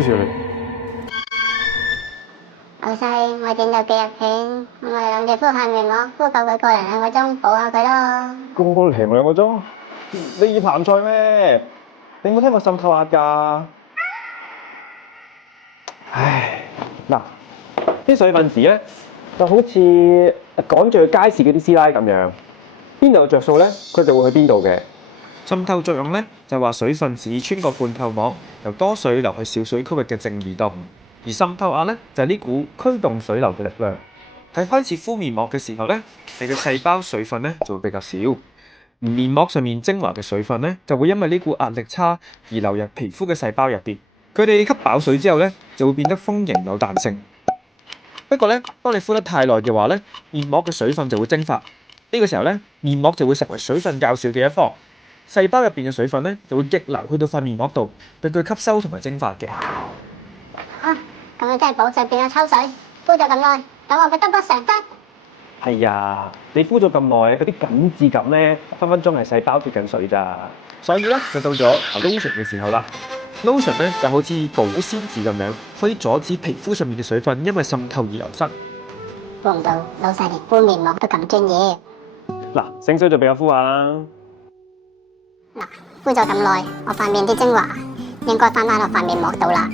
咩事啊你？老細，我見到幾日片，我咪諗住敷下面膜，敷夠佢個零兩個鐘，補下佢咯。個零兩個鐘？你要鹹菜咩？你有冇聽過滲透壓㗎？唉，嗱，啲水分子咧就好似趕住去街市嗰啲師奶咁樣，邊度有着數咧，佢就會去邊度嘅。滲透作用咧就話水分子穿過半透膜，由多水流去少水區域嘅正移動，而滲透壓咧就係呢股驅動水流嘅力量。喺開始敷面膜嘅時候咧，你嘅細胞水分咧就會比較少，而面膜上面精華嘅水分咧就會因為呢股壓力差而流入皮膚嘅細胞入邊。佢哋吸飽水之後咧，就會變得豐盈有彈性。不過咧，當你敷得太耐嘅話咧，面膜嘅水分就會蒸發。呢個時候咧，面膜就會成為水分較少嘅一方。細胞入邊嘅水分咧就會逆流去到塊面膜度，俾佢吸收同埋蒸發嘅。嚇，咁樣真係補水變咗抽水，敷咗咁耐，等我嘅得不償失。係啊，你敷咗咁耐，嗰啲緊緻感咧，分分鐘係細胞脫緊水咋。所以咧就到咗 lotion 嘅時候啦。lotion 咧就好似保鮮紙咁樣，可以阻止皮膚上面嘅水分因為滲透而流失。估唔到老細連敷面膜都咁專業。嗱，醒水就俾我敷下啦。嗱，敷咗咁耐，我塊面啲精華應該翻返落塊面膜度啦。